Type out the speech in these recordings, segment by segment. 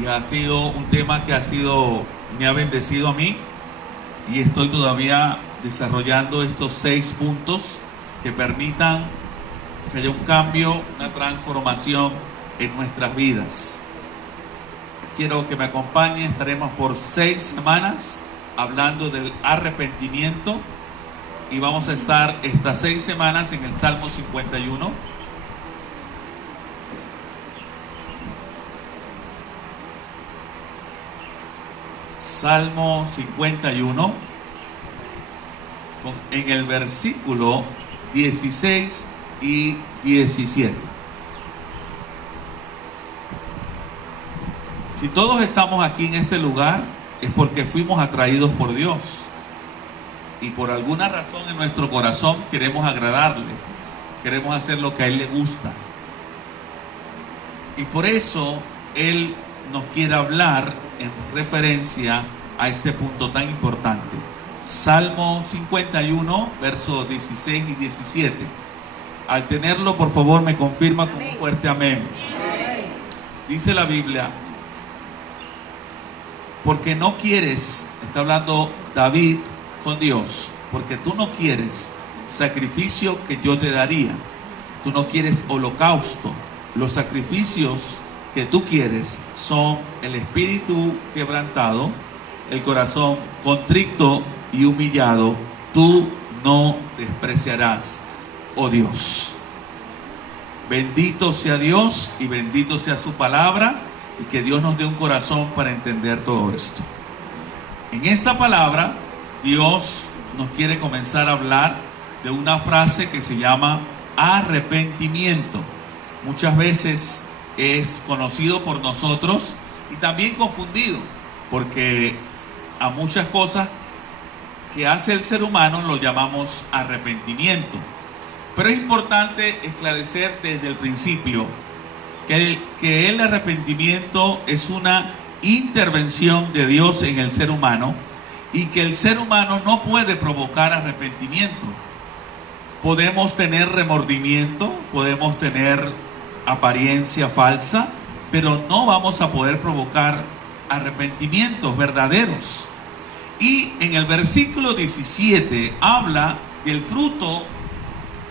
y ha sido un tema que me ha bendecido a mí, y estoy todavía desarrollando estos 6 puntos que permitan que haya un cambio, una transformación en nuestras vidas. Quiero que me acompañen. Estaremos por 6 semanas hablando del arrepentimiento, y vamos a estar estas 6 semanas en el Salmo 51. Salmo 51, en el versículo 16 y 17. Si todos estamos aquí en este lugar, es porque fuimos atraídos por Dios, y por alguna razón en nuestro corazón queremos agradarle, queremos hacer lo que a Él le gusta, y por eso Él nos quiere hablar en referencia a este punto tan importante. Salmo 51, versos 16 y 17. Al tenerlo, por favor, me confirma con un fuerte amén. Dice la Biblia: porque no quieres, está hablando David con Dios, porque tú no quieres sacrificio que yo te daría, tú no quieres holocausto. Los sacrificios que tú quieres son el espíritu quebrantado, el corazón contrito y humillado, tú no despreciarás, oh Dios. Bendito sea Dios y bendito sea su palabra, y que Dios nos dé un corazón para entender todo esto. En esta palabra, Dios nos quiere comenzar a hablar de una frase que se llama arrepentimiento. Muchas veces es conocido por nosotros y también confundido, porque a muchas cosas que hace el ser humano lo llamamos arrepentimiento. Pero es importante esclarecer desde el principio que el arrepentimiento es una intervención de Dios en el ser humano, y que el ser humano no puede provocar arrepentimiento. Podemos tener remordimiento, podemos tener apariencia falsa, pero no vamos a poder provocar arrepentimientos verdaderos. Y en el versículo 17 habla del fruto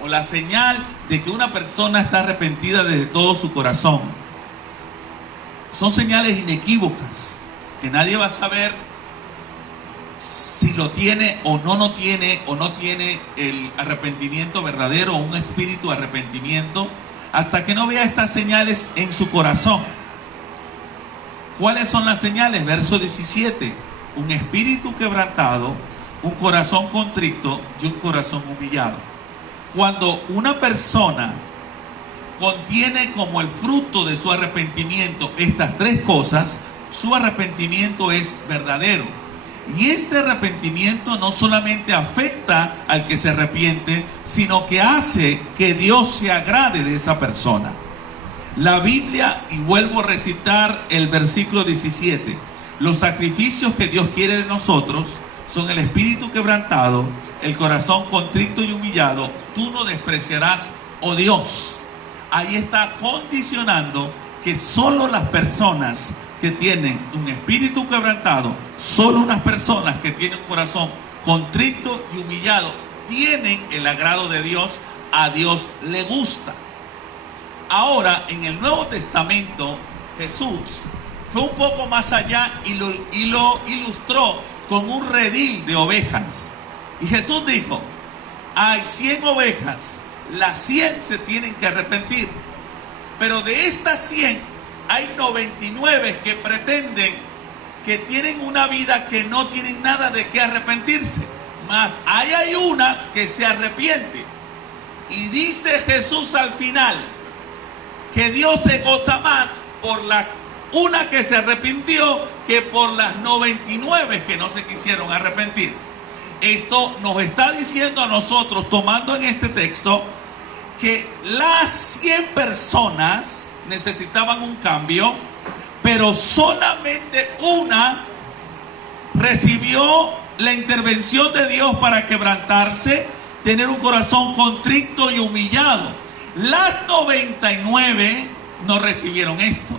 o la señal de que una persona está arrepentida desde todo su corazón. Son señales inequívocas que nadie va a saber si lo tiene o no tiene, o no tiene el arrepentimiento verdadero o un espíritu de arrepentimiento, hasta que no vea estas señales en su corazón. ¿Cuáles son las señales? Verso 17: un espíritu quebrantado, un corazón contrito y un corazón humillado. Cuando una persona contiene como el fruto de su arrepentimiento estas 3 cosas, su arrepentimiento es verdadero. Y este arrepentimiento no solamente afecta al que se arrepiente, sino que hace que Dios se agrade de esa persona. La Biblia, y vuelvo a recitar el versículo 17, los sacrificios que Dios quiere de nosotros son el espíritu quebrantado, el corazón contrito y humillado, tú no despreciarás, oh Dios. Ahí está condicionando que solo las personas que tienen un espíritu quebrantado, solo unas personas que tienen un corazón contrito y humillado, tienen el agrado de Dios. A Dios le gusta. Ahora, en el Nuevo Testamento, Jesús fue un poco más allá y lo ilustró con un redil de ovejas. Y Jesús dijo: hay 100 ovejas, las 100 se tienen que arrepentir, pero de estas 100 hay 99 que pretenden, que tienen una vida que no tienen nada de qué arrepentirse, mas hay una que se arrepiente. Y dice Jesús al final que Dios se goza más por la una que se arrepintió que por las 99 que no se quisieron arrepentir. Esto nos está diciendo a nosotros, tomando en este texto, que las 100 personas necesitaban un cambio, pero solamente una recibió la intervención de Dios para quebrantarse, tener un corazón contrito y humillado. Las 99 no recibieron esto.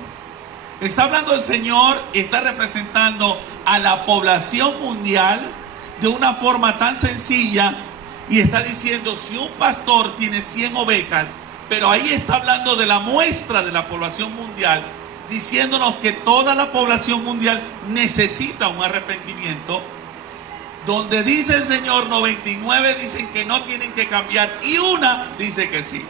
Está hablando el Señor, está representando a la población mundial de una forma tan sencilla y está diciendo, si un pastor tiene 100 ovejas, pero ahí está hablando de la muestra de la población mundial, diciéndonos que toda la población mundial necesita un arrepentimiento, donde dice el Señor, 99 dicen que no tienen que cambiar y una dice que sí.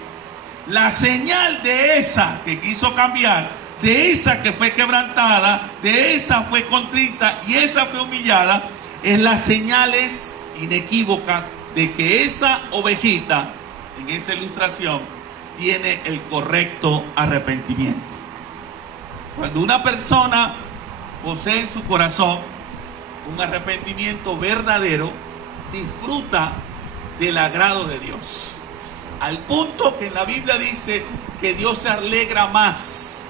La señal de esa que quiso cambiar, de esa que fue quebrantada, de esa fue contrita y esa fue humillada, es las señales inequívocas de que esa ovejita, en esa ilustración, tiene el correcto arrepentimiento. Cuando una persona posee en su corazón un arrepentimiento verdadero, disfruta del agrado de Dios. Al punto que en la Biblia dice que Dios se alegra más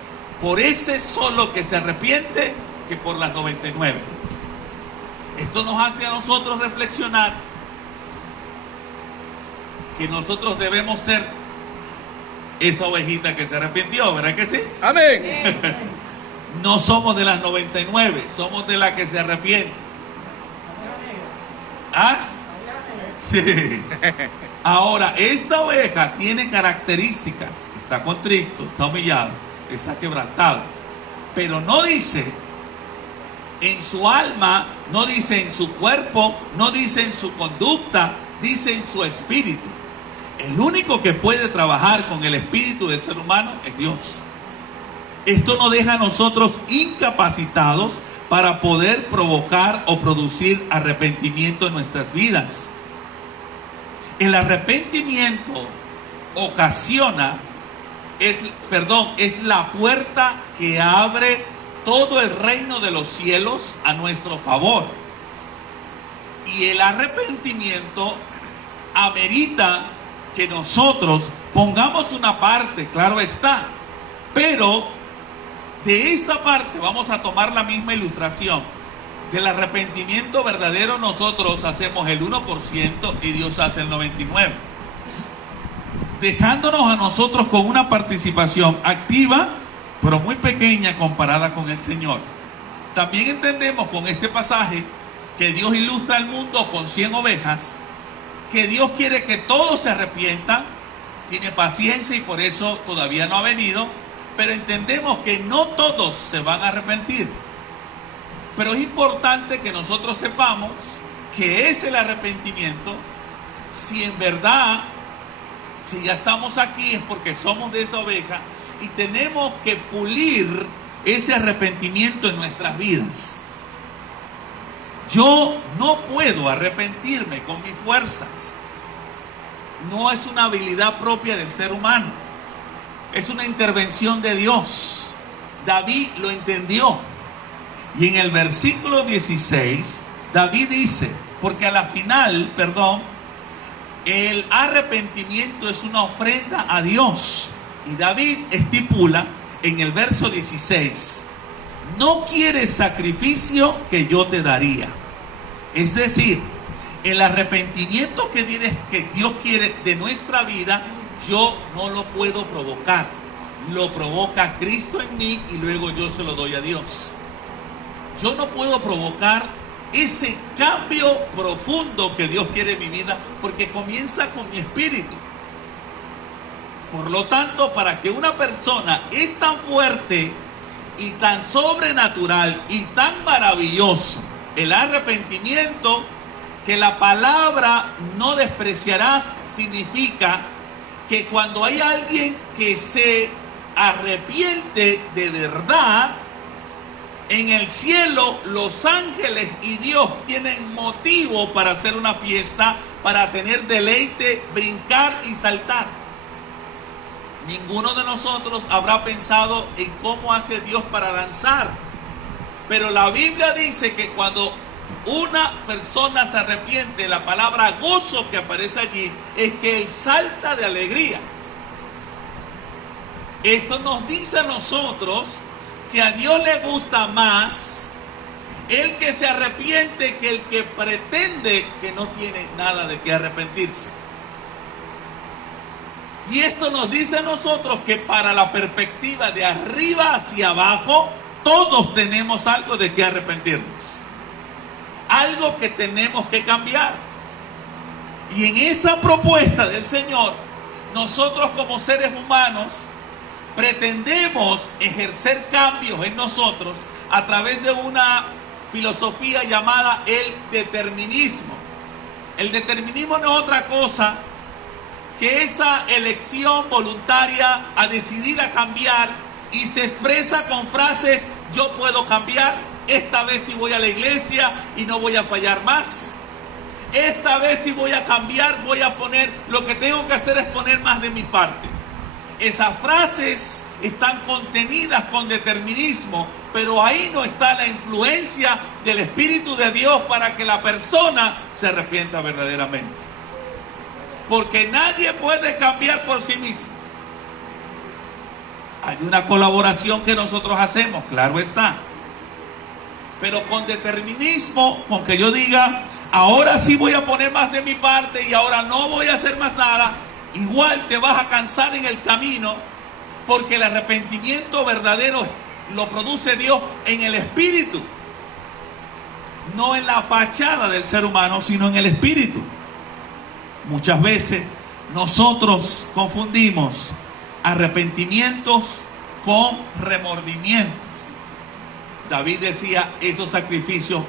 por ese solo que se arrepiente que por las 99. Esto nos hace a nosotros reflexionar que nosotros debemos ser esa ovejita que se arrepintió, ¿verdad que sí? Amén. No somos de las 99, somos de la que se arrepiente. ¿Ah? Sí. Ahora, esta oveja tiene características. Está contrito, está humillado, está quebrantado. Pero no dice en su alma, no dice en su cuerpo, no dice en su conducta, dice en su espíritu. El único que puede trabajar con el espíritu del ser humano es Dios. Esto nos deja a nosotros incapacitados para poder provocar o producir arrepentimiento en nuestras vidas. El arrepentimiento ocasiona, es la puerta que abre todo el reino de los cielos a nuestro favor. Y el arrepentimiento amerita que nosotros pongamos una parte, claro está, pero de esta parte vamos a tomar la misma ilustración. Del arrepentimiento verdadero nosotros hacemos el 1% y Dios hace el 99%. Dejándonos a nosotros con una participación activa, pero muy pequeña comparada con el Señor. También entendemos con este pasaje que Dios ilustra al mundo con 100 ovejas, que Dios quiere que todos se arrepientan, tiene paciencia y por eso todavía no ha venido, pero entendemos que no todos se van a arrepentir. Pero es importante que nosotros sepamos qué es el arrepentimiento. Si en verdad, si ya estamos aquí es porque somos de esa oveja y tenemos que pulir ese arrepentimiento en nuestras vidas. Yo no puedo arrepentirme con mis fuerzas. No es una habilidad propia del ser humano. Es una intervención de Dios. David lo entendió. Y en el versículo 16, David dice, porque a la final, el arrepentimiento es una ofrenda a Dios. Y David estipula en el verso 16, no quieres sacrificio que yo te daría. Es decir, el arrepentimiento que Dios quiere de nuestra vida, yo no lo puedo provocar. Lo provoca Cristo en mí y luego yo se lo doy a Dios. Yo no puedo provocar ese cambio profundo que Dios quiere en mi vida porque comienza con mi espíritu. Por lo tanto, para que una persona es tan fuerte y tan sobrenatural y tan maravilloso el arrepentimiento, que la palabra no despreciarás significa que cuando hay alguien que se arrepiente de verdad, en el cielo los ángeles y Dios tienen motivo para hacer una fiesta, para tener deleite, brincar y saltar. Ninguno de nosotros habrá pensado en cómo hace Dios para danzar. Pero la Biblia dice que cuando una persona se arrepiente, la palabra gozo que aparece allí es que él salta de alegría. Esto nos dice a nosotros que a Dios le gusta más el que se arrepiente que el que pretende que no tiene nada de qué arrepentirse. Y esto nos dice a nosotros que para la perspectiva de arriba hacia abajo, Todos tenemos algo de que arrepentirnos. Algo que tenemos que cambiar. Y en esa propuesta del Señor, nosotros como seres humanos pretendemos ejercer cambios en nosotros a través de una filosofía llamada el determinismo. El determinismo no es otra cosa que esa elección voluntaria a decidir a cambiar, y se expresa con frases: yo puedo cambiar, esta vez sí voy a la iglesia y no voy a fallar más. Esta vez sí voy a cambiar, voy a poner, lo que tengo que hacer es poner más de mi parte. Esas frases están contenidas con determinismo, pero ahí no está la influencia del Espíritu de Dios para que la persona se arrepienta verdaderamente. Porque nadie puede cambiar por sí mismo. Hay una colaboración que nosotros hacemos, claro está. Pero con determinismo, con que yo diga, ahora sí voy a poner más de mi parte y ahora no voy a hacer más nada, igual te vas a cansar en el camino, porque el arrepentimiento verdadero lo produce Dios en el espíritu, no en la fachada del ser humano, sino en el espíritu. Muchas veces nosotros confundimos arrepentimientos con remordimientos. David decía: esos sacrificios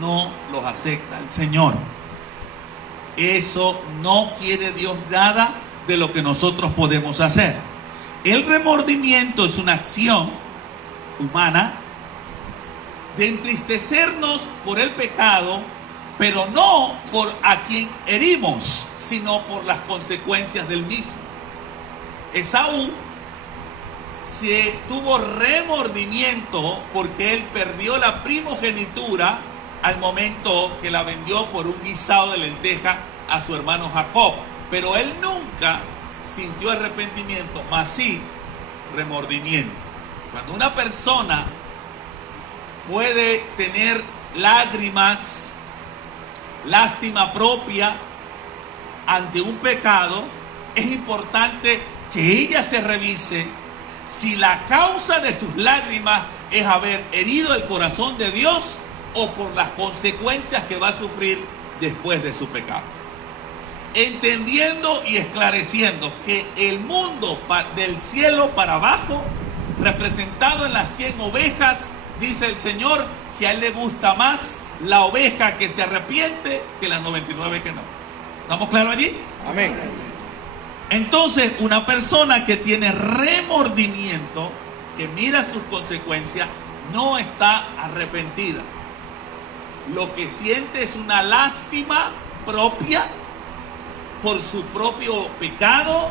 no los acepta el Señor. Eso no quiere Dios nada de lo que nosotros podemos hacer. El remordimiento es una acción humana de entristecernos por el pecado, pero no por a quien herimos, sino por las consecuencias del mismo. Esaú tuvo remordimiento porque él perdió la primogenitura al momento que la vendió por un guisado de lenteja a su hermano Jacob. Pero él nunca sintió arrepentimiento, mas sí remordimiento. Cuando una persona puede tener lágrimas, lástima propia ante un pecado, es importante que ella se revise si la causa de sus lágrimas es haber herido el corazón de Dios o por las consecuencias que va a sufrir después de su pecado. Entendiendo y esclareciendo que el mundo del cielo para abajo, representado en las 100 ovejas, dice el Señor que a Él le gusta más la oveja que se arrepiente que las 99 que no. ¿Estamos claros allí? Amén. Entonces, una persona que tiene remordimiento, que mira sus consecuencias, no está arrepentida. Lo que siente es una lástima propia por su propio pecado,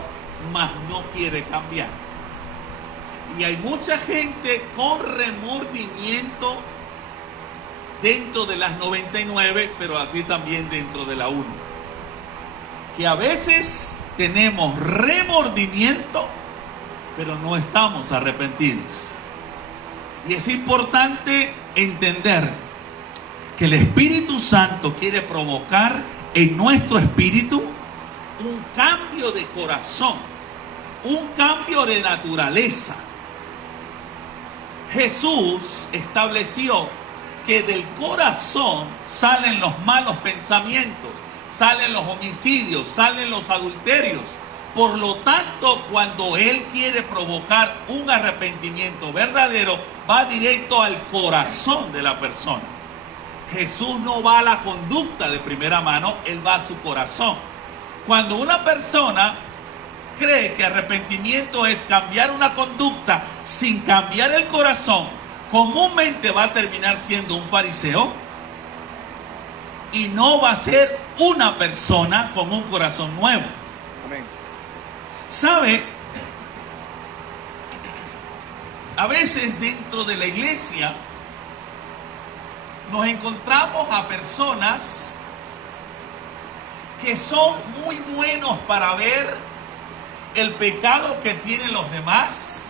mas no quiere cambiar. Y hay mucha gente con remordimiento dentro de las 99, pero así también dentro de la 1. Que a veces tenemos remordimiento, pero no estamos arrepentidos. Y es importante entender que el Espíritu Santo quiere provocar en nuestro espíritu un cambio de corazón, un cambio de naturaleza. Jesús estableció que del corazón salen los malos pensamientos, salen los homicidios, salen los adulterios. Por lo tanto, cuando Él quiere provocar un arrepentimiento verdadero, va directo al corazón de la persona. Jesús no va a la conducta de primera mano, Él va a su corazón. Cuando una persona cree que arrepentimiento es cambiar una conducta sin cambiar el corazón, comúnmente va a terminar siendo un fariseo y no va a ser una persona con un corazón nuevo. Amén. ¿Sabe? A veces dentro de la iglesia nos encontramos a personas que son muy buenos para ver el pecado que tienen los demás,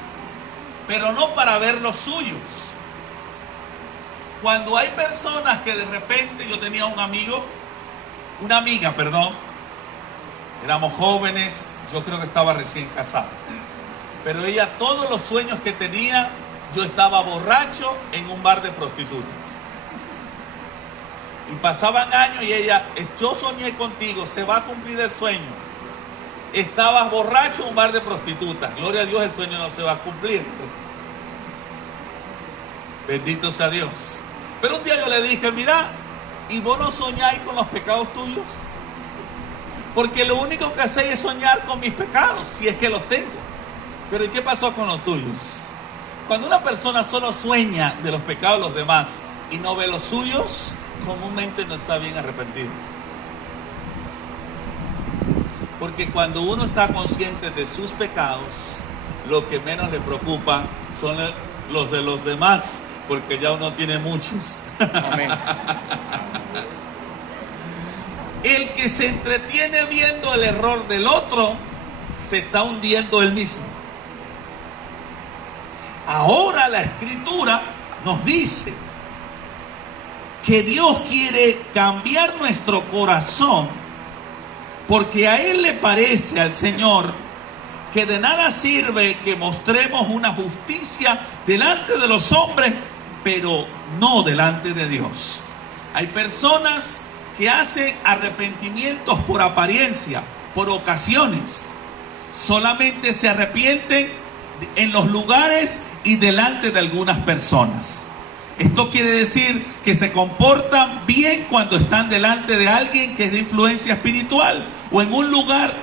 pero no para ver los suyos. Cuando hay personas que de repente, yo tenía una amiga, éramos jóvenes, yo creo que estaba recién casada, pero ella todos los sueños que tenía yo estaba borracho en un bar de prostitutas. Y pasaban años y ella, yo soñé contigo, se va a cumplir el sueño. Estabas borracho en un bar de prostitutas. Gloria a Dios, el sueño no se va a cumplir. Bendito sea Dios. Pero un día yo le dije, mira, ¿y vos no soñáis con los pecados tuyos? Porque lo único que hacéis es soñar con mis pecados, si es que los tengo. Pero ¿y qué pasó con los tuyos? Cuando una persona solo sueña de los pecados de los demás y no ve los suyos, comúnmente no está bien arrepentido. Porque cuando uno está consciente de sus pecados, lo que menos le preocupa son los de los demás, porque ya uno tiene muchos. Amén. El que se entretiene viendo el error del otro, se está hundiendo él mismo. Ahora la Escritura nos dice que Dios quiere cambiar nuestro corazón, porque a Él le parece, al Señor, que de nada sirve que mostremos una justicia delante de los hombres, pero no delante de Dios. Hay personas que hacen arrepentimientos por apariencia, por ocasiones. Solamente se arrepienten en los lugares y delante de algunas personas. Esto quiere decir que se comportan bien cuando están delante de alguien que es de influencia espiritual o en un lugar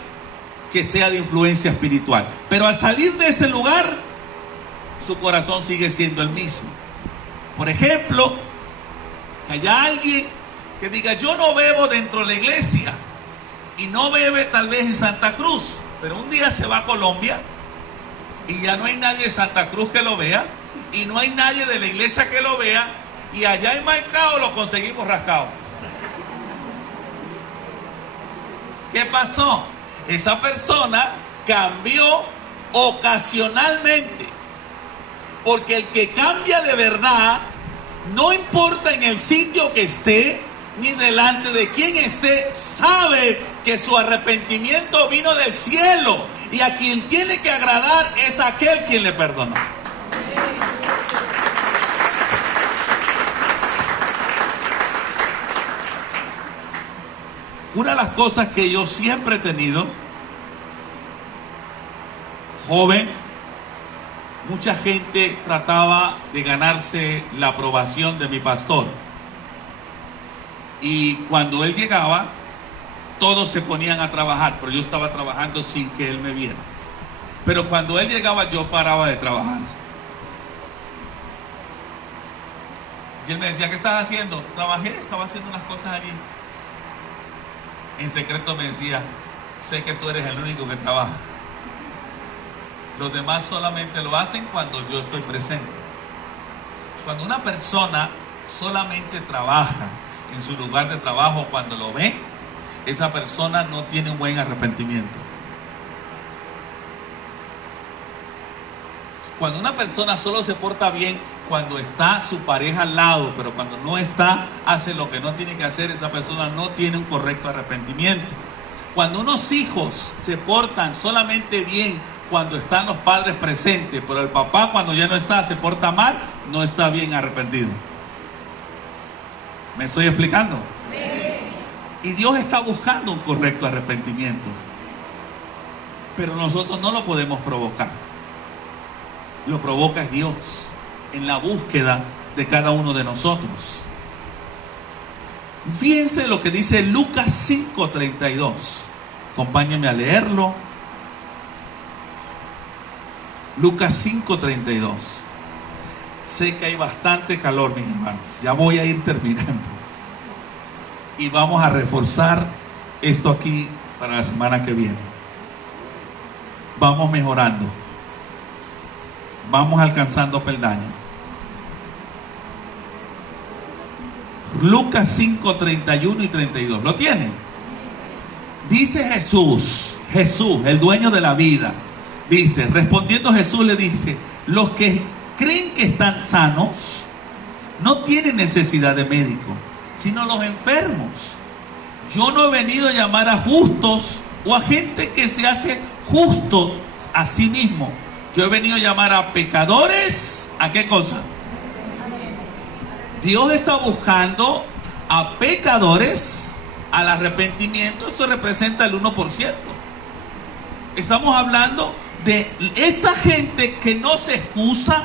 que sea de influencia espiritual. Pero al salir de ese lugar, su corazón sigue siendo el mismo. Por ejemplo, que haya alguien que diga, yo no bebo dentro de la iglesia, y no bebe tal vez en Santa Cruz, pero un día se va a Colombia y ya no hay nadie de Santa Cruz que lo vea, y no hay nadie de la iglesia que lo vea, y allá en Maicao lo conseguimos rascado. ¿Qué pasó? Esa persona cambió ocasionalmente, porque el que cambia de verdad, no importa en el sitio que esté, ni delante de quien esté, sabe que su arrepentimiento vino del cielo, y a quien tiene que agradar es aquel quien le perdonó. Una de las cosas que yo siempre he tenido, joven, mucha gente trataba de ganarse la aprobación de mi pastor. Y cuando él llegaba, todos se ponían a trabajar, pero yo estaba trabajando sin que él me viera. Pero cuando él llegaba, yo paraba de trabajar. Y él me decía, ¿qué estás haciendo? Trabajé, estaba haciendo unas cosas allí. En secreto me decía, sé que tú eres el único que trabaja. Los demás solamente lo hacen cuando yo estoy presente. Cuando una persona solamente trabaja en su lugar de trabajo cuando lo ve, esa persona no tiene un buen arrepentimiento. Cuando una persona solo se porta bien cuando está su pareja al lado, pero cuando no está, hace lo que no tiene que hacer, esa persona no tiene un correcto arrepentimiento. Cuando unos hijos se portan solamente bien cuando están los padres presentes, pero el papá cuando ya no está se porta mal, no está bien arrepentido. ¿Me estoy explicando? Y Dios está buscando un correcto arrepentimiento, pero nosotros no lo podemos provocar. Lo provoca es Dios en la búsqueda de cada uno de nosotros. Fíjense lo que dice Lucas 5:32. Acompáñenme a leerlo. Lucas 5:32. Sé que hay bastante calor, mis hermanos. Ya voy a ir terminando. Y vamos a reforzar esto aquí para la semana que viene. Vamos mejorando. Vamos alcanzando peldaños. Lucas 5:31 y 32. ¿Lo tienen? Dice Jesús, el dueño de la vida, dice, respondiendo Jesús le dice, los que creen que están sanos no tienen necesidad de médico, sino los enfermos. Yo no he venido a llamar a justos o a gente que se hace justo a sí mismo, Yo he venido a llamar a pecadores, ¿a qué cosa? Dios está buscando a pecadores al arrepentimiento. Esto representa el 1%. Estamos hablando de esa gente que no se excusa,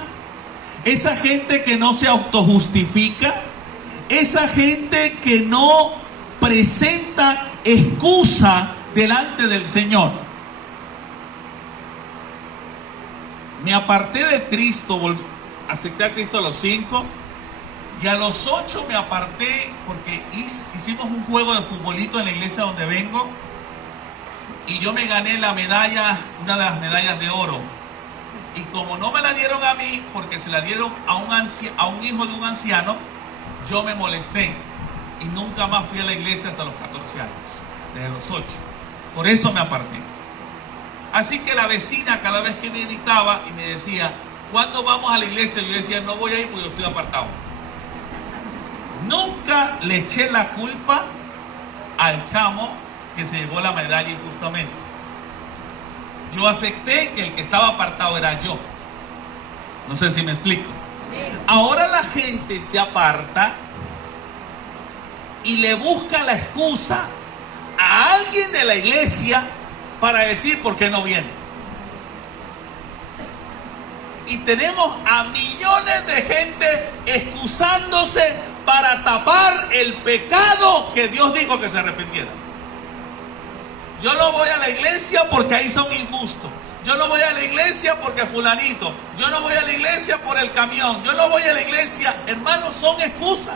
esa gente que no se autojustifica, esa gente que no presenta excusa delante del Señor. Me aparté de Cristo, acepté a Cristo a los 5 y a los 8 me aparté porque hicimos un juego de futbolito en la iglesia donde vengo y yo me gané la medalla, una de las medallas de oro. Y como no me la dieron a mí, porque se la dieron a un hijo de un anciano, yo me molesté y nunca más fui a la iglesia hasta los 14 años, desde los 8. Por eso me aparté. Así que la vecina cada vez que me invitaba y me decía, ¿cuándo vamos a la iglesia? Yo decía, no voy a ir porque yo estoy apartado. Nunca le eché la culpa al chamo que se llevó la medalla injustamente. Yo acepté que el que estaba apartado era yo. No sé si me explico. Ahora la gente se aparta y le busca la excusa a alguien de la iglesia para decir por qué no viene. Y tenemos a millones de gente excusándose para tapar el pecado que Dios dijo que se arrepintiera. Yo no voy a la iglesia porque ahí son injustos. Yo no voy a la iglesia porque fulanito. Yo no voy a la iglesia por el camión. Yo no voy a la iglesia. Hermanos, son excusas.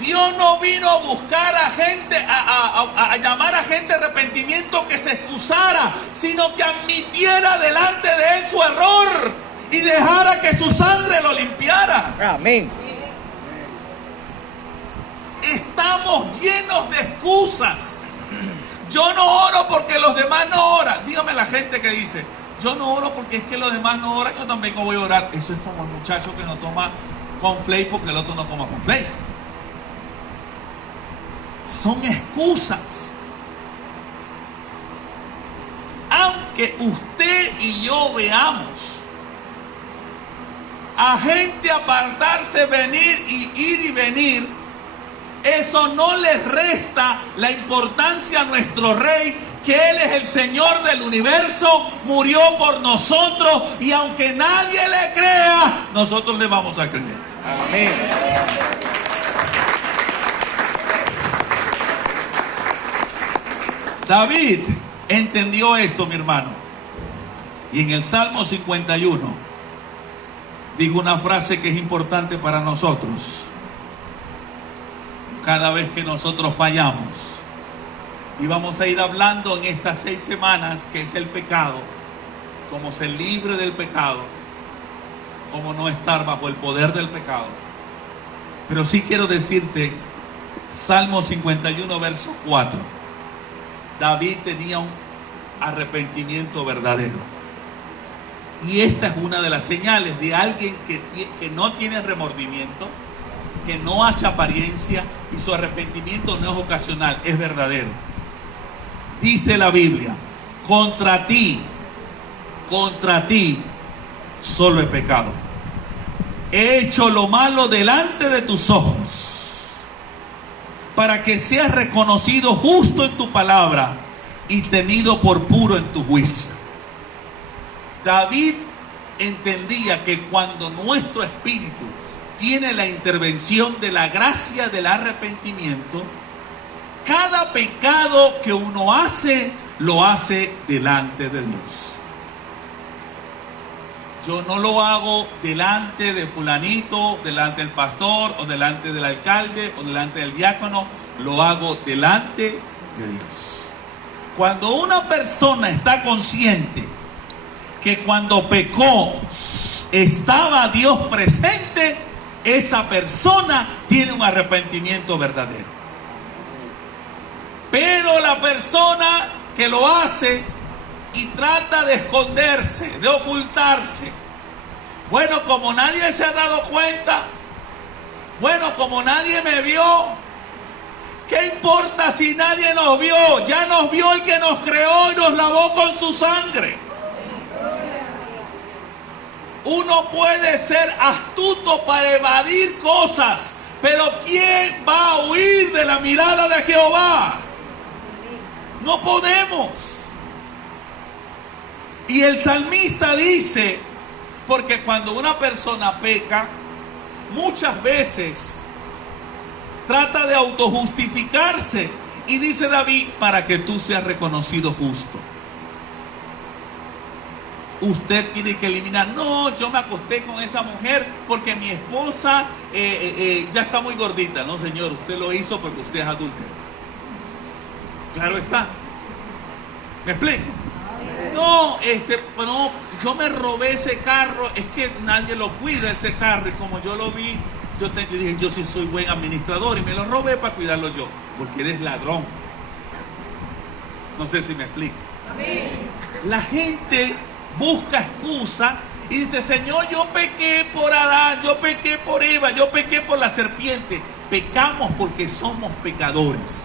Dios no vino a buscar a gente, a llamar a gente a arrepentimiento que se excusara, sino que admitiera delante de él su error y dejara que su sangre lo limpiara. Amén. Estamos llenos de excusas. Yo no oro porque los demás no oran. Dígame la gente que dice, yo no oro porque es que los demás no oran, yo tampoco voy a orar. Eso es como el muchacho que no toma cornflakes porque el otro no coma cornflakes. Son excusas. Aunque usted y yo veamos a gente apartarse, venir y ir y venir, eso no le resta la importancia a nuestro Rey, que Él es el Señor del universo, murió por nosotros y aunque nadie le crea, nosotros le vamos a creer. Amén. David entendió esto, mi hermano. Y en el Salmo 51 digo una frase que es importante para nosotros. Cada vez que nosotros fallamos, y vamos a ir hablando en estas 6 semanas que es el pecado, cómo ser libre del pecado, cómo no estar bajo el poder del pecado. Pero sí quiero decirte, Salmo 51 verso 4, David tenía un arrepentimiento verdadero. Y esta es una de las señales de alguien que no tiene remordimiento, que no hace apariencia y su arrepentimiento no es ocasional, es verdadero. Dice la Biblia, contra ti solo he pecado. He hecho lo malo delante de tus ojos, para que seas reconocido justo en tu palabra y tenido por puro en tu juicio. David entendía que cuando nuestro espíritu tiene la intervención de la gracia del arrepentimiento, cada pecado que uno hace, lo hace delante de Dios. Yo no lo hago delante de fulanito, delante del pastor, o delante del alcalde, o delante del diácono. Lo hago delante de Dios. Cuando una persona está consciente que cuando pecó estaba Dios presente, esa persona tiene un arrepentimiento verdadero. Pero la persona que lo hace y trata de esconderse, de ocultarse, bueno, como nadie se ha dado cuenta, bueno, como nadie me vio, ¿qué importa si nadie nos vio? Ya nos vio el que nos creó y nos lavó con su sangre. Uno puede ser astuto para evadir cosas, pero ¿quién va a huir de la mirada de Jehová? No podemos. Y el salmista dice, porque cuando una persona peca, muchas veces trata de autojustificarse. Y dice David, para que tú seas reconocido justo. Usted tiene que eliminar, no, yo me acosté con esa mujer porque mi esposa ya está muy gordita. No, señor, usted lo hizo porque usted es adúltero. Claro está. ¿Me explico? No, no, yo me robé ese carro, es que nadie lo cuida ese carro, y como yo lo vi, yo dije, yo sí soy buen administrador y me lo robé para cuidarlo yo, porque eres ladrón. No sé si me explico. La gente busca excusa y dice, Señor, yo pequé por Adán, yo pequé por Eva, yo pequé por la serpiente. Pecamos porque somos pecadores.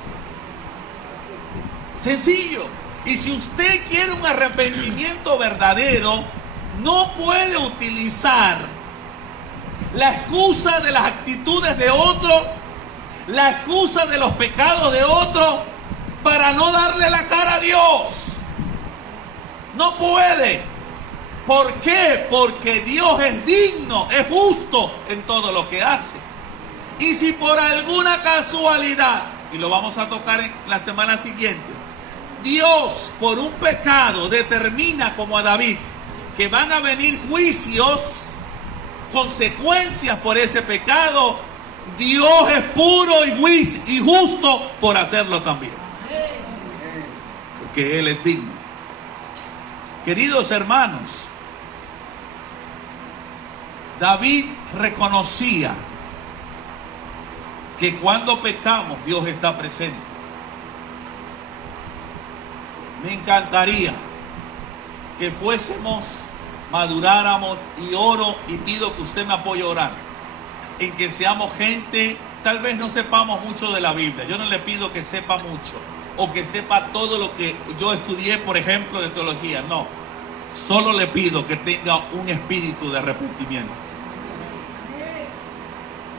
Sencillo. Y si usted quiere un arrepentimiento verdadero, no puede utilizar la excusa de las actitudes de otro, la excusa de los pecados de otro, para no darle la cara a Dios. No puede. ¿Por qué? Porque Dios es digno, es justo en todo lo que hace. Y si por alguna casualidad, y lo vamos a tocar en la semana siguiente, Dios por un pecado determina, como a David, que van a venir juicios, consecuencias por ese pecado, Dios es puro y justo por hacerlo también, porque Él es digno. Queridos hermanos, David reconocía que cuando pecamos Dios está presente. Me encantaría que fuésemos, maduráramos, y oro y pido que usted me apoye a orar, en que seamos gente, tal vez no sepamos mucho de la Biblia. Yo no le pido que sepa mucho o que sepa todo lo que yo estudié, por ejemplo, de teología. No, solo le pido que tenga un espíritu de arrepentimiento.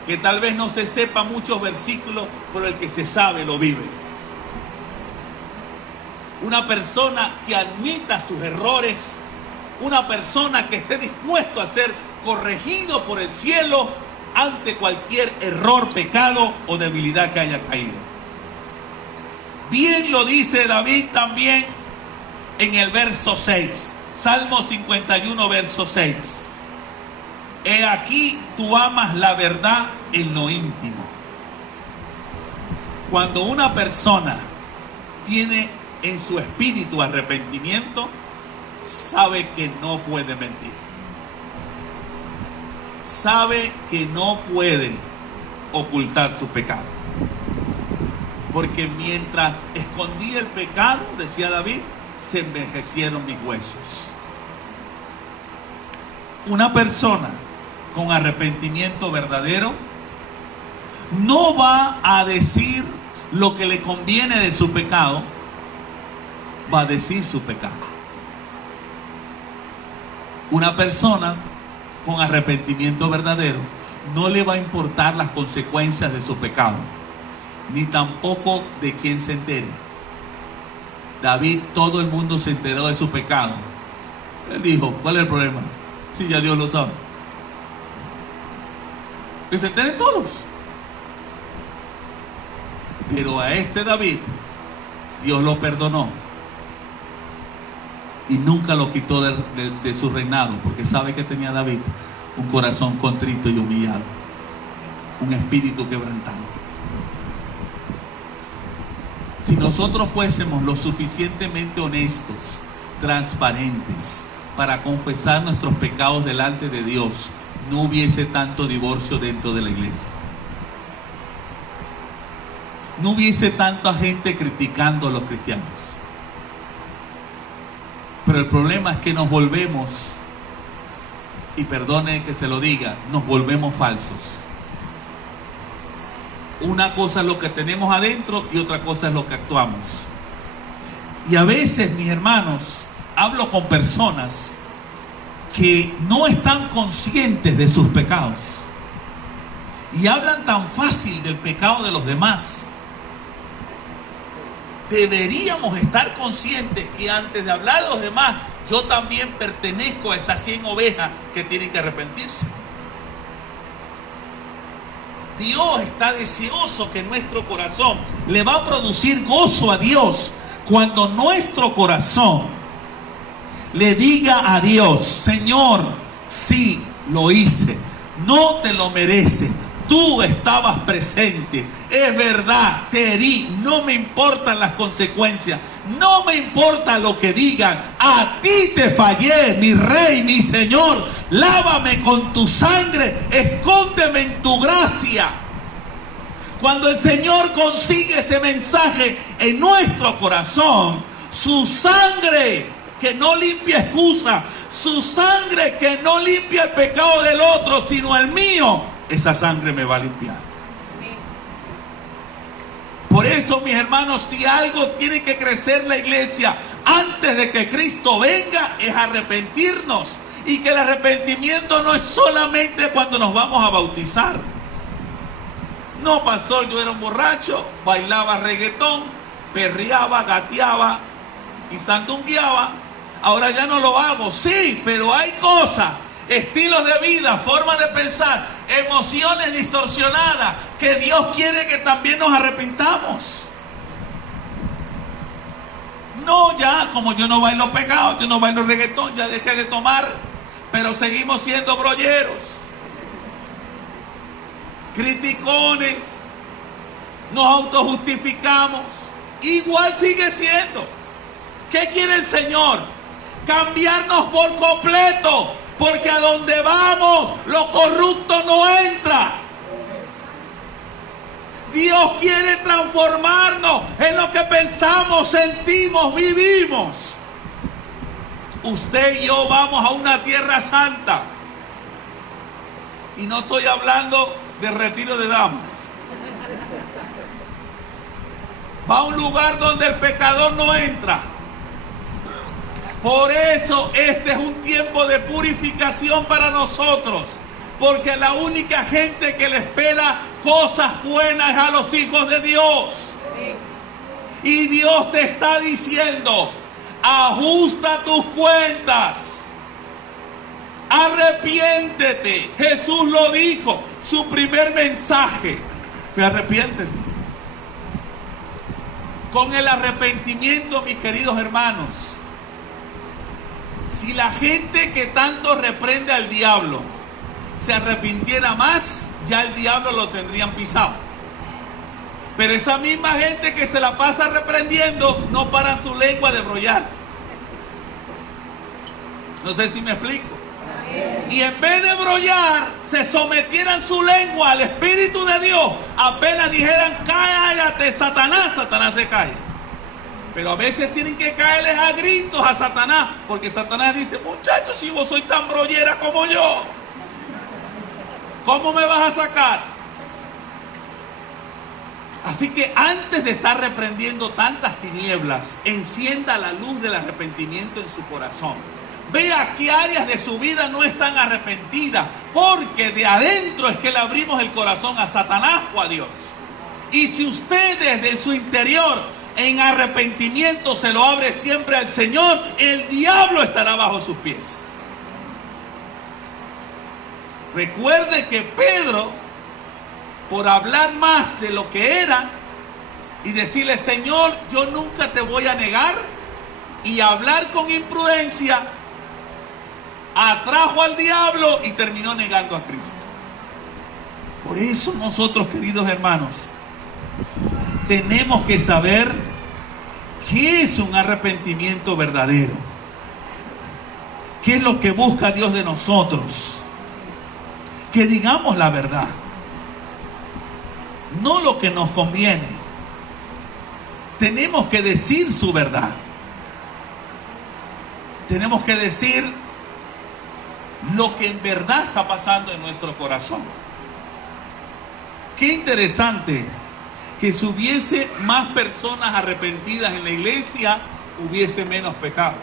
Que tal vez no se sepa muchos versículos, pero el que se sabe lo vive. Una persona que admita sus errores, una persona que esté dispuesto a ser corregido por el cielo ante cualquier error, pecado o debilidad que haya caído. Bien lo dice David también en el verso 6, Salmo 51, verso 6. He aquí, tú amas la verdad en lo íntimo. Cuando una persona tiene en su espíritu arrepentimiento, sabe que no puede mentir. Sabe que no puede ocultar su pecado. Porque mientras escondía el pecado, decía David, se envejecieron mis huesos. Una persona con arrepentimiento verdadero no va a decir lo que le conviene de su pecado, va a decir su pecado. Una persona con arrepentimiento verdadero no le va a importar las consecuencias de su pecado, ni tampoco de quién se entere. David, todo el mundo se enteró de su pecado. Él dijo, ¿cuál es el problema? Sí, ya Dios lo sabe. Que se enteren todos. Pero a este David, Dios lo perdonó y nunca lo quitó de su reinado, porque sabe que tenía David un corazón contrito y humillado, un espíritu quebrantado. Si nosotros fuésemos lo suficientemente honestos, transparentes, para confesar nuestros pecados delante de Dios, no hubiese tanto divorcio dentro de la iglesia. No hubiese tanta gente criticando a los cristianos. Pero el problema es que nos volvemos, y perdone que se lo diga, nos volvemos falsos. Una cosa es lo que tenemos adentro y otra cosa es lo que actuamos. Y a veces, mis hermanos, hablo con personas que no están conscientes de sus pecados y hablan tan fácil del pecado de los demás. Deberíamos estar conscientes que antes de hablar de los demás, yo también pertenezco a esas 100 ovejas que tienen que arrepentirse. Dios está deseoso que nuestro corazón le va a producir gozo a Dios cuando nuestro corazón le diga a Dios: Señor, sí, lo hice, no te lo mereces, tú estabas presente, es verdad, te herí, no me importan las consecuencias, no me importa lo que digan, a ti te fallé, mi Rey, mi Señor, lávame con tu sangre, escóndeme en tu gracia. Cuando el Señor consigue ese mensaje en nuestro corazón, su sangre que no limpia excusa, su sangre que no limpia el pecado del otro, sino el mío, esa sangre me va a limpiar. Por eso, mis hermanos, si algo tiene que crecer la iglesia antes de que Cristo venga, es arrepentirnos. Y que el arrepentimiento no es solamente cuando nos vamos a bautizar. No, pastor, yo era un borracho, bailaba reggaetón, perreaba, gateaba y sandungueaba. Ahora ya no lo hago. Sí, pero hay cosas, estilos de vida, formas de pensar, emociones distorsionadas que Dios quiere que también nos arrepintamos. No, ya, como yo no bailo pegado, yo no bailo reggaetón, ya dejé de tomar, pero seguimos siendo brolleros, criticones, nos autojustificamos. Igual sigue siendo. ¿Qué quiere el Señor? Cambiarnos por completo, porque a donde vamos lo corrupto no entra. Dios quiere transformarnos en lo que pensamos, sentimos, vivimos. Usted y yo vamos a una tierra santa. Y no estoy hablando de retiro de damas. Va a un lugar donde el pecador no entra. Por eso este es un tiempo de purificación para nosotros. Porque la única gente que le espera cosas buenas es a los hijos de Dios. Y Dios te está diciendo: ajusta tus cuentas. Arrepiéntete. Jesús lo dijo. Su primer mensaje fue: arrepiéntete. Con el arrepentimiento, mis queridos hermanos, si la gente que tanto reprende al diablo se arrepintiera más, ya el diablo lo tendrían pisado. Pero esa misma gente que se la pasa reprendiendo no para su lengua de brollar. No sé si me explico. Y en vez de brollar, se sometieran su lengua al Espíritu de Dios. Apenas dijeran: cállate, Satanás, Satanás se calla. Pero a veces tienen que caerles a gritos a Satanás, porque Satanás dice: muchachos, si vos sois tan brollera como yo, ¿cómo me vas a sacar? Así que antes de estar reprendiendo tantas tinieblas, encienda la luz del arrepentimiento en su corazón. Vea qué áreas de su vida no están arrepentidas, porque de adentro es que le abrimos el corazón a Satanás o a Dios. Y si usted desde su interior en arrepentimiento se lo abre siempre al Señor, el diablo estará bajo sus pies. Recuerde que Pedro, por hablar más de lo que era y decirle: Señor, yo nunca te voy a negar, y hablar con imprudencia, atrajo al diablo y terminó negando a Cristo. Por eso nosotros, queridos hermanos, tenemos que saber qué es un arrepentimiento verdadero. ¿Qué es lo que busca Dios de nosotros? Que digamos la verdad, no lo que nos conviene. Tenemos que decir su verdad. Tenemos que decir lo que en verdad está pasando en nuestro corazón. Qué interesante que si hubiese más personas arrepentidas en la iglesia, hubiese menos pecados.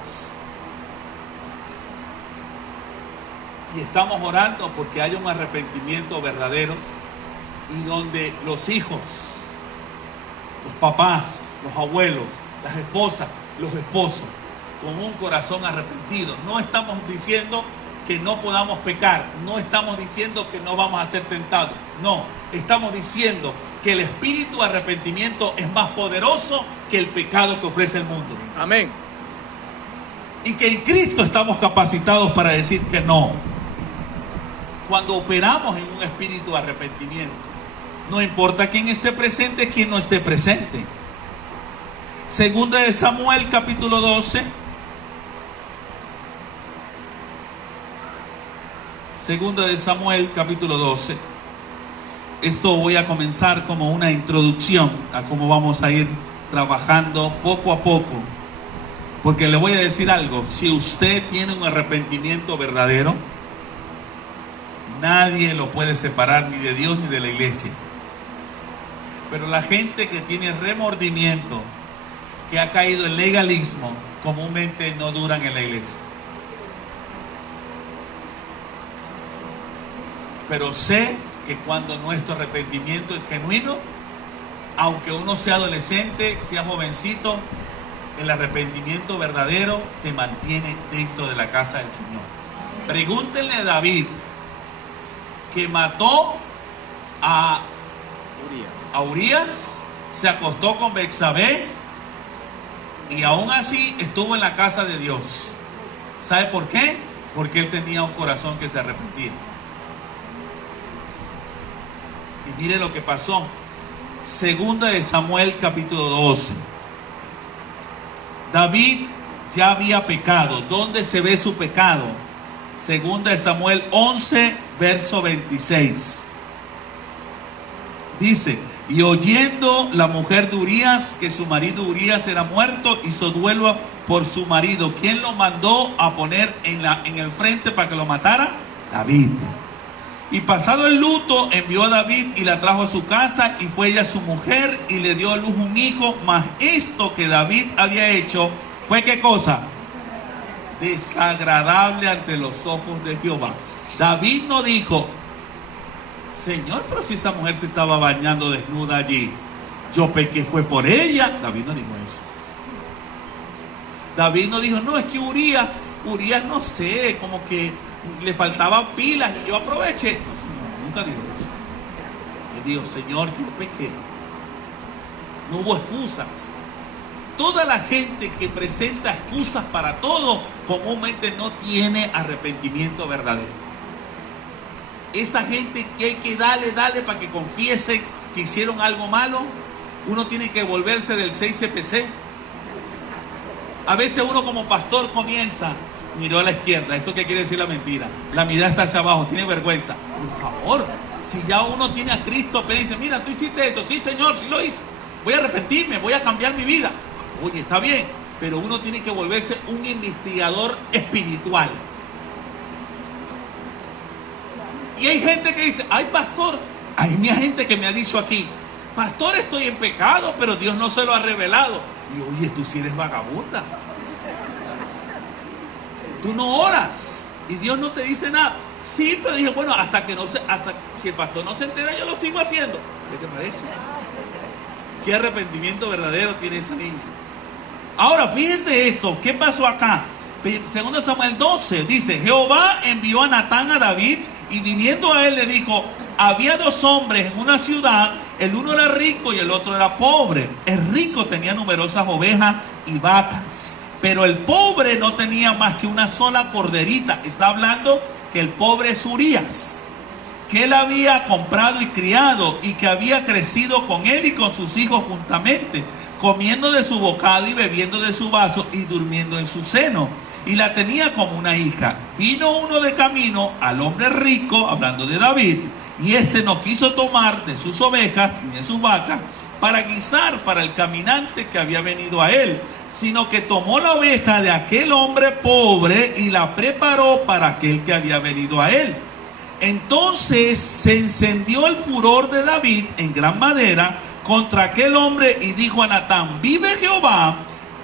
Y estamos orando porque haya un arrepentimiento verdadero y donde los hijos, los papás, los abuelos, las esposas, los esposos, con un corazón arrepentido. No estamos diciendo que no podamos pecar, no estamos diciendo que no vamos a ser tentados, no, estamos diciendo que el espíritu de arrepentimiento es más poderoso que el pecado que ofrece el mundo. Amén. Y que en Cristo estamos capacitados para decir que no. Cuando operamos en un espíritu de arrepentimiento, no importa quién esté presente, quién no esté presente. Segunda de Samuel, capítulo 12. Segunda de Samuel, capítulo 12. Esto voy a comenzar como una introducción a cómo vamos a ir trabajando poco a poco. Porque le voy a decir algo, si usted tiene un arrepentimiento verdadero, nadie lo puede separar ni de Dios ni de la iglesia. Pero la gente que tiene remordimiento, que ha caído en legalismo, comúnmente no duran en la iglesia. Pero sé que cuando nuestro arrepentimiento es genuino, aunque uno sea adolescente, sea jovencito, el arrepentimiento verdadero te mantiene dentro de la casa del Señor. Pregúntenle a David, que mató a Urías, se acostó con Betsabé y aún así estuvo en la casa de Dios. ¿Sabe por qué? Porque él tenía un corazón que se arrepentía. Y mire lo que pasó. Segunda de Samuel, capítulo 12. David ya había pecado. ¿Dónde se ve su pecado? Segunda de Samuel 11, verso 26. Dice: y oyendo la mujer de Urías que su marido Urías era muerto, hizo duelo por su marido. ¿Quién lo mandó a poner en el frente para que lo matara? David. Y pasado el luto, envió a David y la trajo a su casa, y fue ella su mujer, y le dio a luz un hijo. Mas esto que David había hecho fue, ¿qué cosa? Desagradable ante los ojos de Jehová. David no dijo: Señor, pero si esa mujer se estaba bañando desnuda allí, yo pequé fue por ella. David no dijo eso. David no dijo: no, es que Urías no sé, como que le faltaban pilas y yo aproveché. No, Señor, nunca dijo eso. Él dijo: Señor, yo pequé. No hubo excusas. Toda la gente que presenta excusas para todo, comúnmente no tiene arrepentimiento verdadero. Esa gente que hay que darle para que confiesen que hicieron algo malo, uno tiene que volverse del 6CPC. A veces uno como pastor comienza: miró a la izquierda, ¿esto qué quiere decir la mentira? La mirada está hacia abajo, tiene vergüenza. Por favor, si ya uno tiene a Cristo, apenas dice: mira, tú hiciste eso, sí Señor, sí lo hice, voy a arrepentirme, voy a cambiar mi vida. Oye, está bien, pero uno tiene que volverse un investigador espiritual. Y hay gente que dice: ay pastor, hay mi gente que me ha dicho aquí: pastor, estoy en pecado, pero Dios no se lo ha revelado. Y oye, tú sí eres vagabunda. Tú no oras y Dios no te dice nada. Sí, pero dije: bueno, hasta si el pastor no se entera, yo lo sigo haciendo. ¿Qué te parece? ¿Qué arrepentimiento verdadero tiene esa niña? Ahora, fíjense eso. ¿Qué pasó acá? Segundo Samuel 12 dice: Jehová envió a Natán a David, y viniendo a él le dijo: había dos hombres en una ciudad, el uno era rico y el otro era pobre. El rico tenía numerosas ovejas y vacas, pero el pobre no tenía más que una sola corderita. Está hablando que el pobre es Urías, que él había comprado y criado, y que había crecido con él y con sus hijos juntamente, comiendo de su bocado y bebiendo de su vaso y durmiendo en su seno, y la tenía como una hija. Vino uno de camino al hombre rico, hablando de David, y este no quiso tomar de sus ovejas ni de sus vacas para guisar para el caminante que había venido a él, sino que tomó la oveja de aquel hombre pobre y la preparó para aquel que había venido a él. Entonces se encendió el furor de David en gran manera contra aquel hombre, y dijo a Natán: vive Jehová,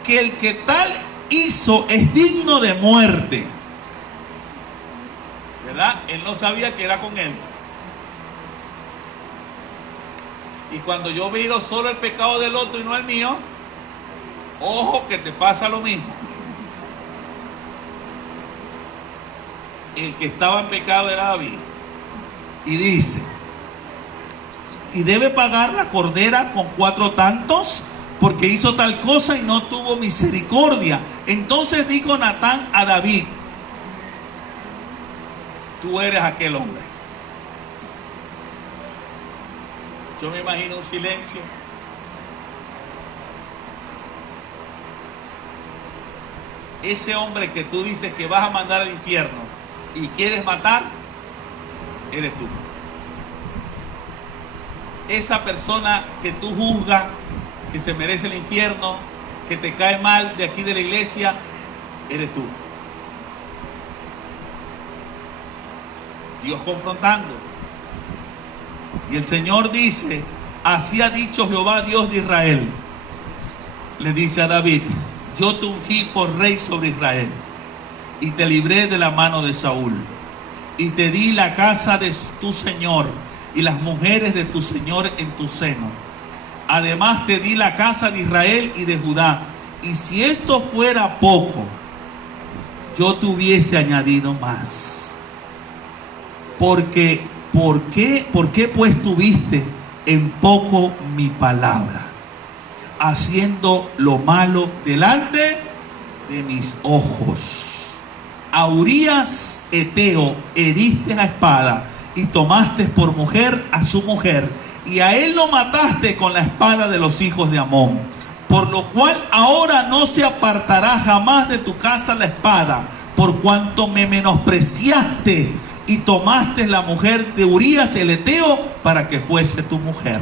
que el que tal hizo es digno de muerte. ¿verdad? Él no sabía que era con él. Y cuando yo miro solo el pecado del otro y no el mío, ojo que te pasa lo mismo. El que estaba en pecado era David. Y dice, y debe pagar la cordera con 4 tantos, porque hizo tal cosa y no tuvo misericordia. Entonces dijo Natán a David, tú eres aquel hombre. Yo me imagino un silencio. Ese hombre que tú dices que vas a mandar al infierno y quieres matar, eres tú. Esa persona que tú juzgas que se merece el infierno, que te cae mal de aquí de la iglesia, eres tú. Dios confrontando. Y el Señor dice, así ha dicho Jehová Dios de Israel. Le dice a David, yo te ungí por rey sobre Israel y te libré de la mano de Saúl y te di la casa de tu Señor y las mujeres de tu Señor en tu seno. Además te di la casa de Israel y de Judá. Y si esto fuera poco, yo te hubiese añadido más. ¿Por qué pues tuviste en poco mi palabra, haciendo lo malo delante de mis ojos? A Urías Eteo heriste a espada y tomaste por mujer a su mujer, y a él lo mataste con la espada de los hijos de Amón. Por lo cual ahora no se apartará jamás de tu casa la espada, por cuanto me menospreciaste y tomaste la mujer de Urías el Eteo para que fuese tu mujer.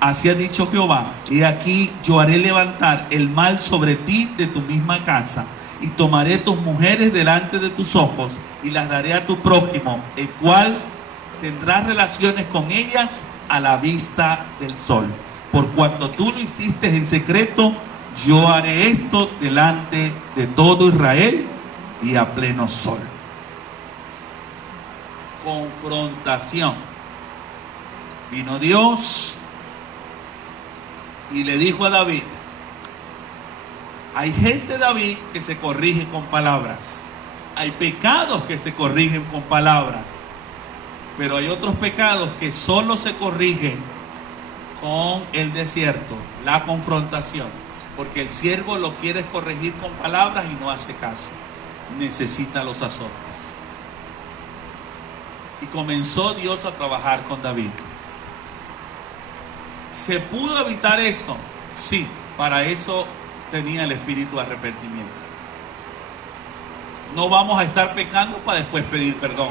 Así ha dicho Jehová, y aquí yo haré levantar el mal sobre ti de tu misma casa, y tomaré tus mujeres delante de tus ojos, y las daré a tu prójimo, el cual tendrás relaciones con ellas a la vista del sol. Por cuanto tú lo hiciste en secreto, yo haré esto delante de todo Israel y a pleno sol. Confrontación. Vino Dios y le dijo a David, hay gente, David, que se corrige con palabras. Hay pecados que se corrigen con palabras. Pero hay otros pecados que solo se corrigen con el desierto, la confrontación. Porque el siervo lo quiere corregir con palabras y no hace caso. Necesita los azotes. Y comenzó Dios a trabajar con David. ¿Se pudo evitar esto? Sí, para eso tenía el espíritu de arrepentimiento. No vamos a estar pecando para después pedir perdón.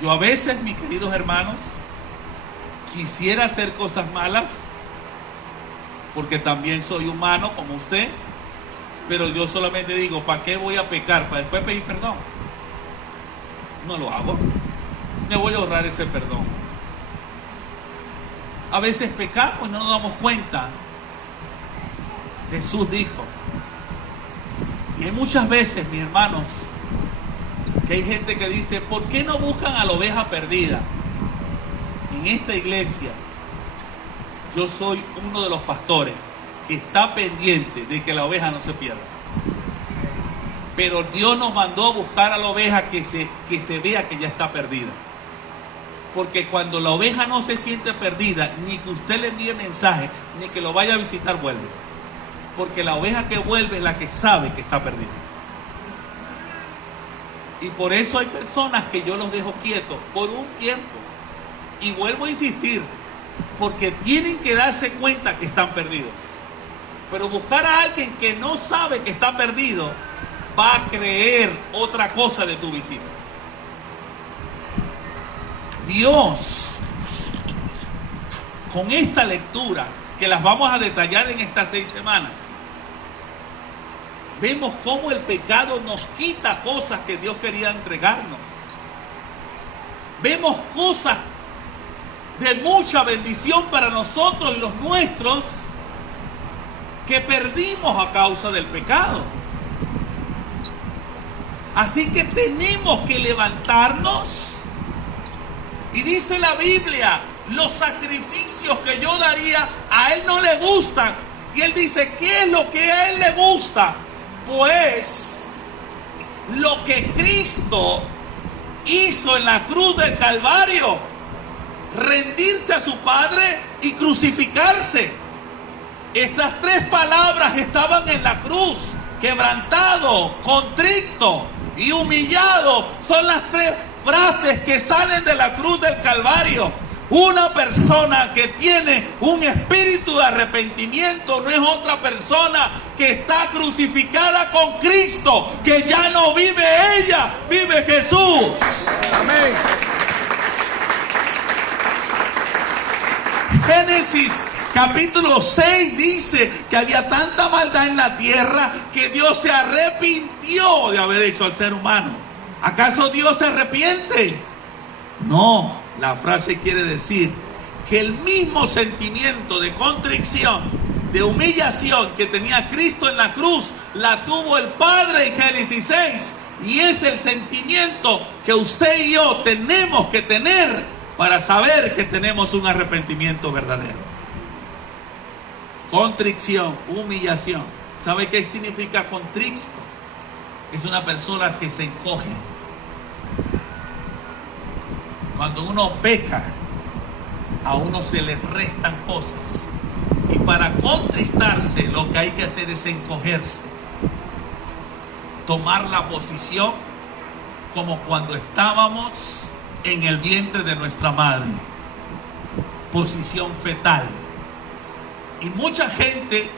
Yo a veces, mis queridos hermanos, quisiera hacer cosas malas, porque también soy humano como usted, pero yo solamente digo, ¿para qué voy a pecar? ¿Para después pedir perdón? No lo hago. Me voy a ahorrar ese perdón. A veces pecamos y no nos damos cuenta. Jesús dijo, y hay muchas veces, mis hermanos, que hay gente que dice, ¿por qué no buscan a la oveja perdida? En esta iglesia, yo soy uno de los pastores que está pendiente de que la oveja no se pierda. Pero Dios nos mandó a buscar a la oveja que se vea que ya está perdida. Porque cuando la oveja no se siente perdida, ni que usted le envíe mensaje, ni que lo vaya a visitar, vuelve. Porque la oveja que vuelve es la que sabe que está perdida. Y por eso hay personas que yo los dejo quietos por un tiempo. Y vuelvo a insistir, porque tienen que darse cuenta que están perdidos. Pero buscar a alguien que no sabe que está perdido, va a creer otra cosa de tu visita. Dios, con esta lectura, que las vamos a detallar en estas 6 semanas, vemos cómo el pecado nos quita cosas que Dios quería entregarnos. Vemos cosas de mucha bendición para nosotros y los nuestros que perdimos a causa del pecado. Así que tenemos que levantarnos. Y dice la Biblia, los sacrificios que yo daría a Él no le gustan. Y Él dice, ¿qué es lo que a Él le gusta? Pues lo que Cristo hizo en la cruz del Calvario, rendirse a su Padre y crucificarse. Estas tres palabras estaban en la cruz: quebrantado, contrito y humillado. Son las tres frases que salen de la cruz del Calvario. Una persona que tiene un espíritu de arrepentimiento no es otra persona que está crucificada con Cristo, que ya no vive ella, vive Jesús. Amén. Génesis capítulo 6 dice que había tanta maldad en la tierra que Dios se arrepintió de haber hecho al ser humano. ¿Acaso Dios se arrepiente? No. La frase quiere decir que el mismo sentimiento de contrición, de humillación que tenía Cristo en la cruz, la tuvo el Padre en Génesis 6. Y es el sentimiento que usted y yo tenemos que tener para saber que tenemos un arrepentimiento verdadero. Contrición, humillación. ¿Sabe qué significa contrito? Es una persona que se encoge. Cuando uno peca, a uno se le restan cosas. Y para contristarse, lo que hay que hacer es encogerse. Tomar la posición como cuando estábamos en el vientre de nuestra madre. Posición fetal. Y mucha gente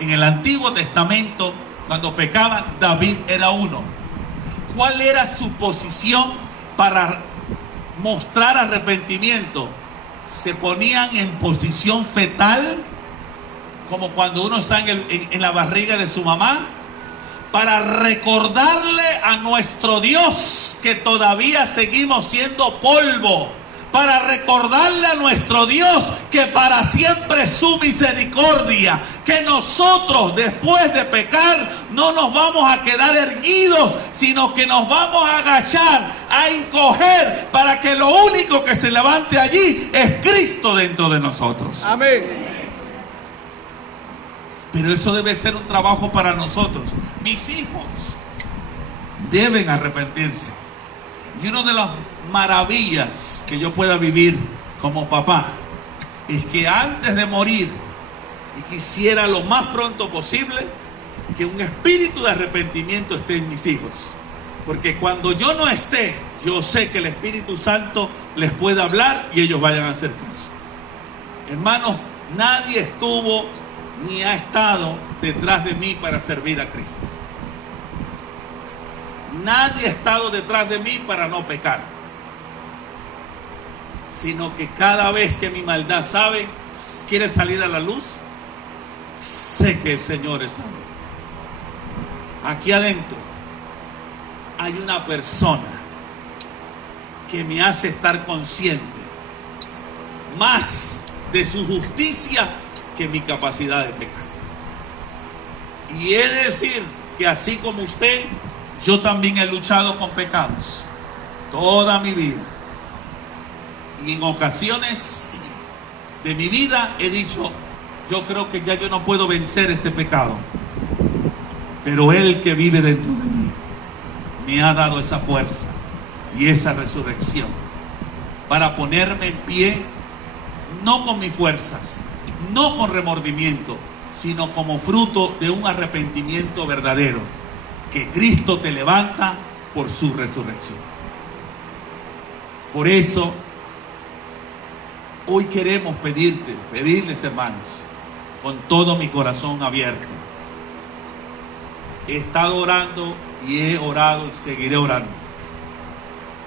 en el Antiguo Testamento, cuando pecaban, David era uno. ¿Cuál era su posición para mostrar arrepentimiento? Se ponían en posición fetal, como cuando uno está en la barriga de su mamá, para recordarle a nuestro Dios que todavía seguimos siendo polvo, para recordarle a nuestro Dios que para siempre es su misericordia, que nosotros después de pecar no nos vamos a quedar erguidos, sino que nos vamos a agachar, a encoger, para que lo único que se levante allí es Cristo dentro de nosotros. Amén. Pero eso debe ser un trabajo para nosotros. Mis hijos deben arrepentirse. Y una de las maravillas que yo pueda vivir como papá es que antes de morir, y quisiera lo más pronto posible, que un espíritu de arrepentimiento esté en mis hijos. Porque cuando yo no esté, yo sé que el Espíritu Santo les puede hablar y ellos vayan a hacer caso. Hermanos, nadie estuvo ni ha estado detrás de mí para servir a Cristo. Nadie ha estado detrás de mí para no pecar, sino que cada vez que mi maldad quiere salir a la luz, sé que el Señor está ahí. Aquí adentro hay una persona que me hace estar consciente más de su justicia que mi capacidad de pecar. Y he de decir que así como usted, yo también he luchado con pecados toda mi vida. Y en ocasiones de mi vida he dicho, yo creo que ya yo no puedo vencer este pecado. Pero Él que vive dentro de mí me ha dado esa fuerza y esa resurrección para ponerme en pie, no con mis fuerzas, no con remordimiento, sino como fruto de un arrepentimiento verdadero, que Cristo te levanta por su resurrección. Por eso, hoy queremos pedirles, hermanos, con todo mi corazón abierto. He estado orando y he orado y seguiré orando.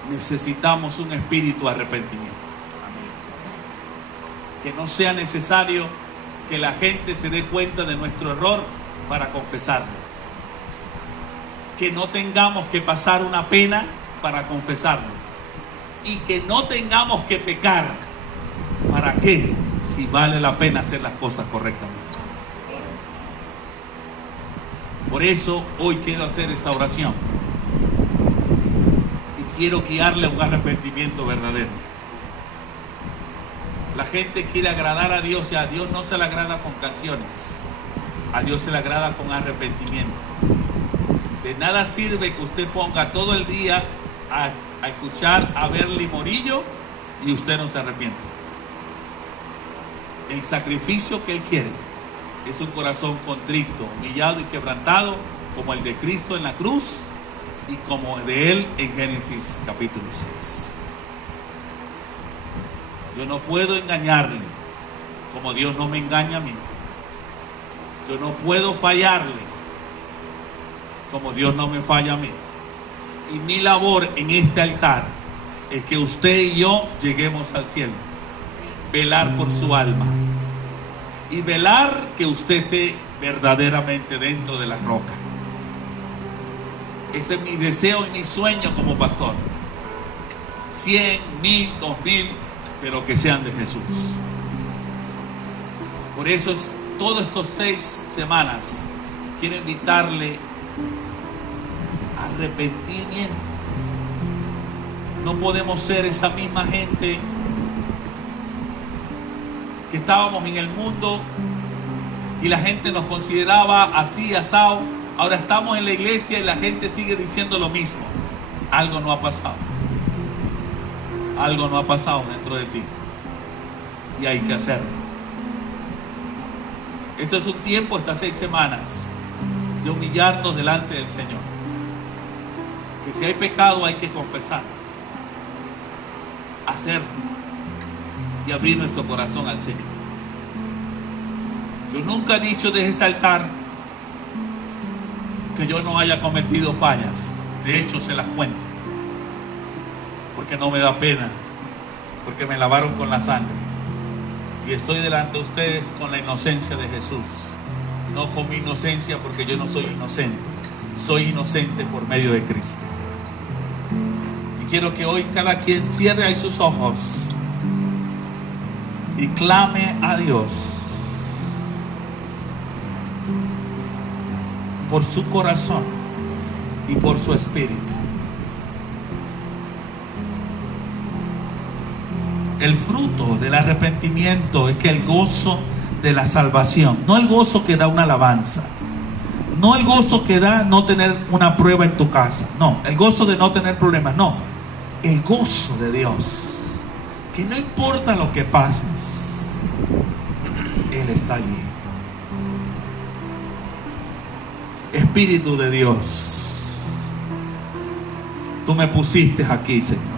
Necesitamos un espíritu de arrepentimiento. Que no sea necesario que la gente se dé cuenta de nuestro error para confesarlo. Que no tengamos que pasar una pena para confesarlo. Y que no tengamos que pecar. ¿Para qué? Si vale la pena hacer las cosas correctamente. Por eso hoy quiero hacer esta oración. quiero guiarle a un arrepentimiento verdadero. La gente quiere agradar a Dios y a Dios no se le agrada con canciones. A Dios se le agrada con arrepentimiento. De nada sirve que usted ponga todo el día a escuchar a Berly Morillo y usted no se arrepiente. El sacrificio que Él quiere es un corazón contrito, humillado y quebrantado, como el de Cristo en la cruz y como de Él en Génesis capítulo 6. Yo no puedo engañarle como Dios no me engaña a mí. Yo no puedo fallarle como Dios no me falla a mí. Y mi labor en este altar es que usted y yo lleguemos al cielo. Velar por su alma. Y velar que usted esté verdaderamente dentro de la roca. Ese es mi deseo y mi sueño como pastor. 100, 1000, 2000, pero que sean de Jesús. Por eso todos estos 6 semanas quiero invitarle a arrepentimiento. No podemos ser esa misma gente que estábamos en el mundo y la gente nos consideraba así, asado. Ahora estamos en la iglesia y la gente sigue diciendo lo mismo. Algo no ha pasado. Algo no ha pasado dentro de ti. Y hay que hacerlo. Esto es un tiempo, estas 6 semanas, de humillarnos delante del Señor. Que si hay pecado hay que confesar. Hacerlo. Y abrir nuestro corazón al Señor. Yo nunca he dicho desde este altar que yo no haya cometido fallas. De hecho, se las cuento. Porque no me da pena. Porque me lavaron con la sangre. Y estoy delante de ustedes con la inocencia de Jesús. No con mi inocencia, porque yo no soy inocente. Soy inocente por medio de Cristo. Y quiero que hoy cada quien cierre ahí sus ojos y clame a Dios por su corazón y por su espíritu. El fruto del arrepentimiento es que el gozo de la salvación, no el gozo que da una alabanza, no el gozo que da no tener una prueba en tu casa, no, el gozo de no tener problemas, no, el gozo de Dios, que no importa lo que pases, Él está allí. Espíritu de Dios, tú me pusiste aquí, Señor.